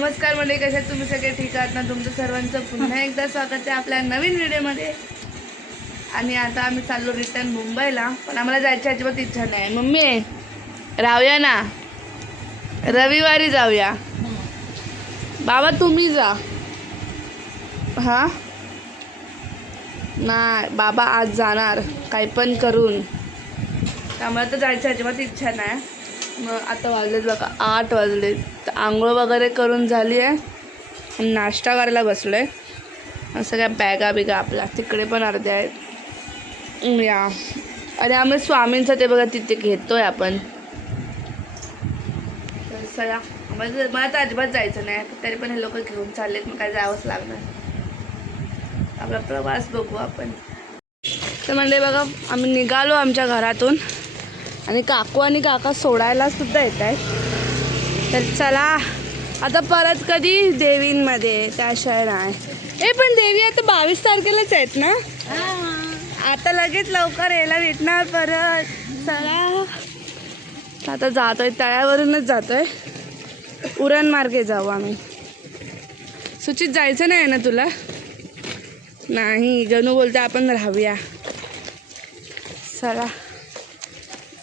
नमस्कार मंडळी कशा आहेत? तुम्ही सगळे ठीक आहात ना? तुमचं सर्वांचं पुन्हा एकदा स्वागत आहे आपल्या नवीन व्हिडिओमध्ये. आणि आता आम्ही चाललो रिटर्न मुंबईला. पण आम्हाला जायची अजिबात इच्छा नाही. मम्मी राहूया ना? रविवारी जाऊया. बाबा तुम्ही जा. हां? नाही बाबा आज जाणार. काही पण करून. त्यामुळे तर जायची अजिबात इच्छा नाही. मग आता वाजलेत बघा आठ वाजलेत. आंघोळ वगैरे करून झाली आहे. नाश्ता करायला बसलो आहे सगळ्या बॅगा बिगा आपल्या तिकडे पण अर्ध्या आहेत. या. आणि आम्ही स्वामींचं ते बघा तिथे घेतो आहे आपण. तर चला. मला मला तर अजिबात जायचं नाही. तरी पण हे लोक घेऊन चाललेत. मग काय जावंच लागणार. आपला प्रवास बघू आपण. तर म्हणजे बघा आम्ही निघालो आमच्या घरातून. आणि काकू आणि काका सोडायला सुद्धा येत आहेत तर चला आता परत कधी देवींमध्ये त्याशिवाय नाही ए पण देवी आता बावीस तारखेलाच आहेत ना? आता लगेच लवकर यायला भेटणार परत. चला. आता जातोय तळ्यावरूनच जातोय. उरण मार्गे जाऊ आम्ही. सुचित जायचं नाही ना तुला? नाही गणू बोलते आपण राहूया. चला.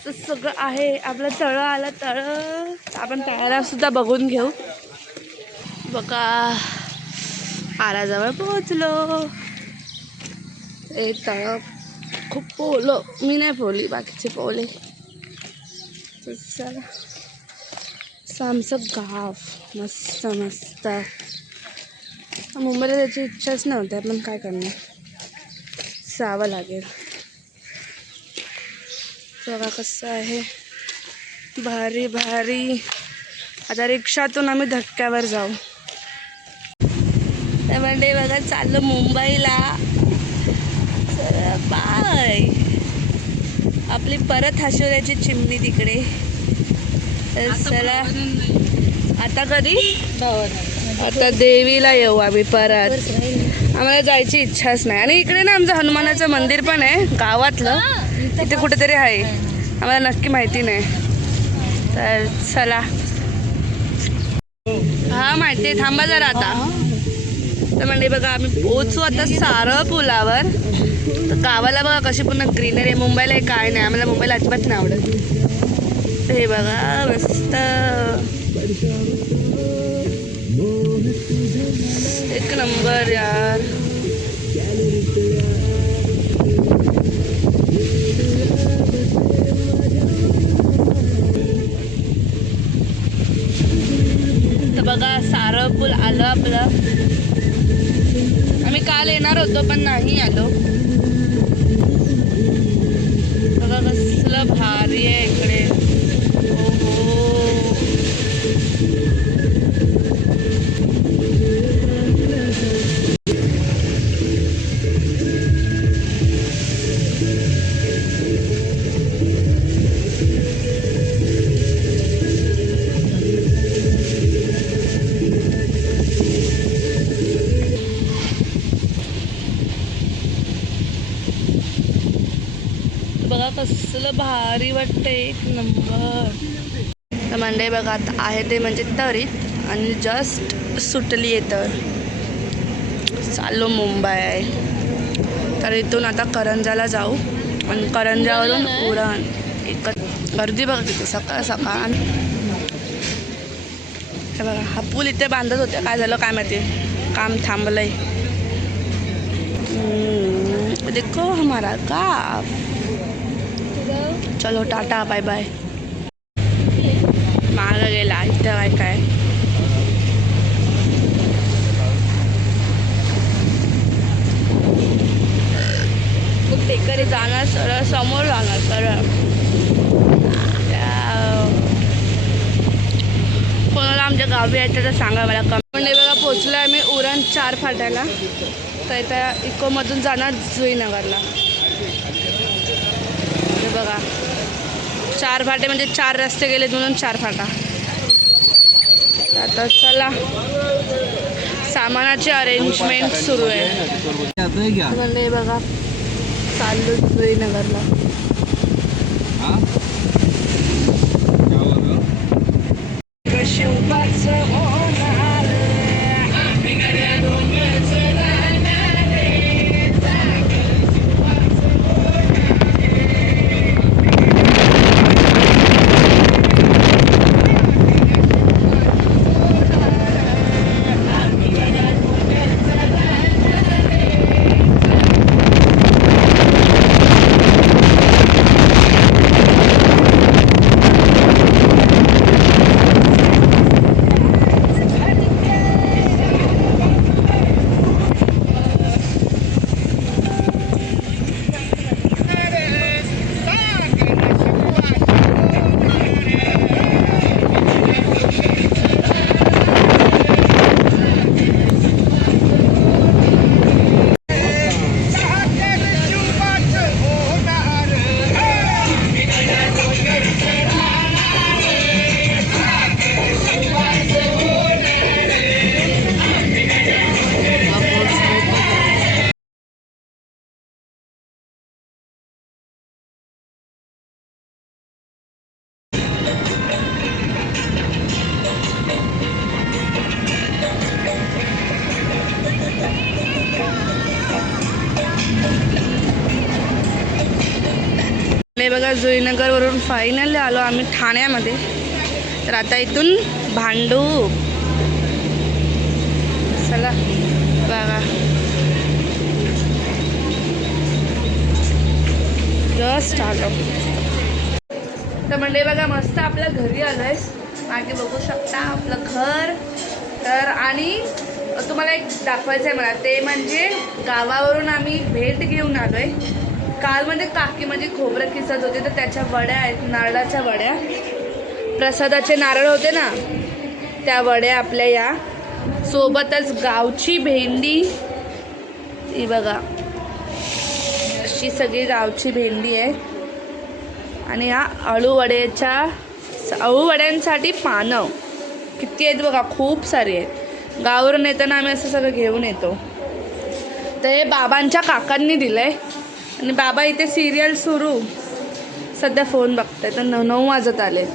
तर सगळं आहे. आपलं तळं आलं तळं आपण तळ्याला सुद्धा बघून घेऊ. बघा. आराजवळ पोहोचलो. ए तळं खूप पोहलो मी नाही पोहली बाकीचे पोहले. तर चला आमचं गाव. मस्त मस्त. मुंबईला त्याची इच्छाच नव्हती पण काय करणार? जावं लागेल. बघा कसं आहे? भारी भारी. आता रिक्षातून आम्ही धक्क्यावर जाऊ. म्हणजे बघा चाललो मुंबईला. बाय. आपली परत हाशोऱ्याची चिमणी तिकडे. चला. आता कधी? आता देवीला येऊ आम्ही परत. आम्हाला जायची इच्छाच नाही. आणि इकडे ना आमचं हनुमानाचं मंदिर पण आहे गावातलं. इथे कुठेतरी आहे. आम्हाला नक्की माहिती नाही. तर चला. हा माहिती आहे थांबा जरा आता. तर म्हणजे बघा आम्ही पोचू आता सारळ पुलावर. तर गावाला बघा कशी पूर्ण ग्रीनरी आहे. मुंबईला हे काय नाही. आम्हाला मुंबईला अजिबात नाही आवडत. हे बघा मस्त. एक नंबर यार. तर बघा सारं पूल आलं आपलं. आम्ही काल येणार होतो पण नाही आलो. बघा कसलं भारी आहे इकडे. हो. हो. बघा कसलं भारी वाटतं एक नंबर. मंडई बघा आता आहे ते म्हणजे तरीत आणि जस्ट सुटली आहे तर. चाललो मुंबई. आहे तर इथून आता करंजाला जाऊ. आणि करंजावरून उरण एकच गर्दी बघा किती सकाळ सकाळ. आणि हे बघा हा पूल इथे बांधत होते काय झालं काय माहिती? काम थांबलंय. हम्म, देखो हमारा गाव. चलो टाटा बाय बाय. मागं गेला इथं काय? काय टेकरी जाणार सरळ समोर जाणार सरळ. कोणाला आमच्या गावी यायचं तर सांगा मला. कमेंट बघा पोचलो आहे मी उरण चार फाट्याला. तर इथं इकोमधून जाणार जुईनगरला. बघा. चार फाटे म्हणजे चार रस्ते गेले म्हणून चार फाटा. आता चला. सामानाची अरेंजमेंट सुरू आहे. बघा. चाललो जुईनगरला बघा जुईनगरवरून फायनली आलो आम्ही ठाण्यामध्ये. तर आता इथून भांडू. चला बघा. जस्ट आलो. तर म्हणजे बघा मस्त आपल्या घरी आलोय. मागे बघू शकता आपलं घर. तर आणि तुम्हाला एक दाखवायचं आहे मला ते म्हणजे गावावरून आम्ही भेट घेऊन आलोय. काल म्हणजे काकी म्हणजे खोबरं किसत होते तर त्याच्या वड्या आहेत नारळाच्या वड्या. प्रसादाचे नारळ होते ना त्या वड्या आपल्या या. सोबतच गावची भेंडी. ही बघा. अशी सगळी गावची भेंडी आहे. आणि ह्या अळूवड्याच्या अळूवड्यांसाठी पानं. किती आहेत बघा खूप सारी आहेत. गावावरून येताना आम्ही असं सगळं घेऊन येतो. तर हे बाबांच्या काकांनी दिलं आहे आणि बाबा इथे सिरियल सुरू. सध्या फोन बघताय तर नऊ नऊ वाजत आले.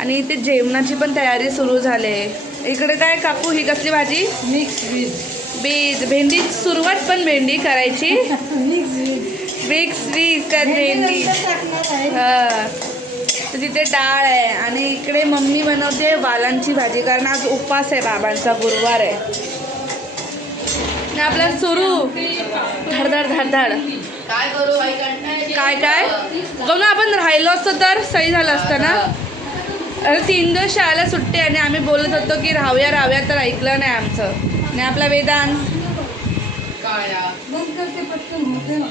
आणि इथे जेवणाची पण तयारी सुरू झाली आहे. इकडे काय काकू ही कसली भाजी? मिक्स बीज बीज भेंडी सुरुवात पण भेंडी करायची. मिक्स बीज त्यात भेंडी हा. तर तिथे डाळ आहे. आणि इकडे मम्मी बनवते वालांची भाजी कारण आज उपवास आहे बाबांचा गुरुवार आहे. आपला सुरू. धडधड धडधड. काय काय काय? जाऊ ना आपण राहिलो असतो तर सही झालं असतं ना? अरे तीन दिवस शाळेला सुट्टी आणि आम्ही बोलत होतो की राहूया राहूया तर ऐकलं नाही आमचं. आणि आपला वेदांत?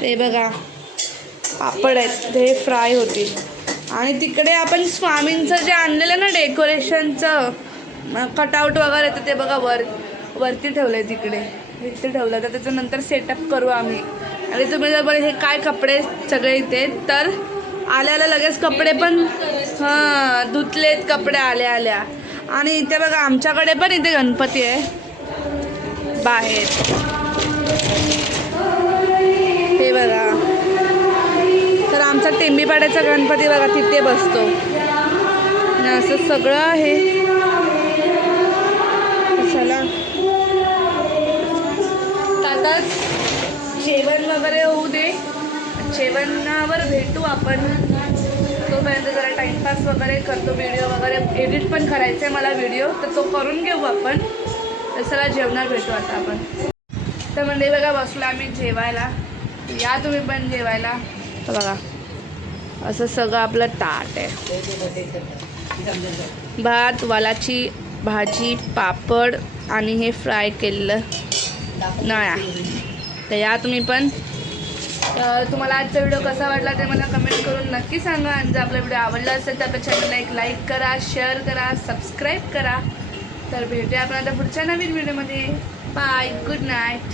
ते बघा पापड आहेत. ते फ्राय होतील. आणि तिकडे आपण स्वामींचं जे आणलेलं ना डेकोरेशनचं कटआउट वगैरे तर ते बघा वर वरती ठेवलं आहे तिकडे. इथे ठेवलं. तर त्याचं नंतर सेटअप करू आम्ही. आणि तुम्ही जर बरं हे काय कपडे सगळे इथे? तर आल्या आल्या लगेच कपडे पण हां धुतलेत कपडे आल्या आल्या. आणि इथे बघा आमच्याकडे पण इथे गणपती आहे. बाहेर. हे बघा. तर आमचा टेंबीपाड्याचा गणपती बघा तिथे बसतो. असं सगळं आहे. चला. जेवण वगैरे होऊ दे. जेवणावर भेटू आपण. तोपर्यंत जरा टाइमपास वगैरे करतो व्हिडिओ वगैरे. एडिट पण करायचा आहे मला व्हिडिओ तर तो करून घेऊ आपण. तर चला जेवणार भेटू आता आपण. तर म्हणजे बघा बसलो आम्ही जेवायला. या तुम्ही पण जेवायला. तर बघा असं सगळं आपलं ताट आहे. भात वालाची भाजी पापड आणि हे फ्राय केलेलं नळ्या. तर या तुम्ही पण. तर तुम्हाला आजचा व्हिडिओ कसा वाटला ते मला कमेंट करून नक्की सांगा. आणि जर आपला व्हिडिओ आवडला असेल तर आपल्या चॅनलला एक लाईक करा शेअर करा सबस्क्राईब करा. तर भेटूया आपण आता पुढच्या नवीन व्हिडिओमध्ये बाय गुड नाईट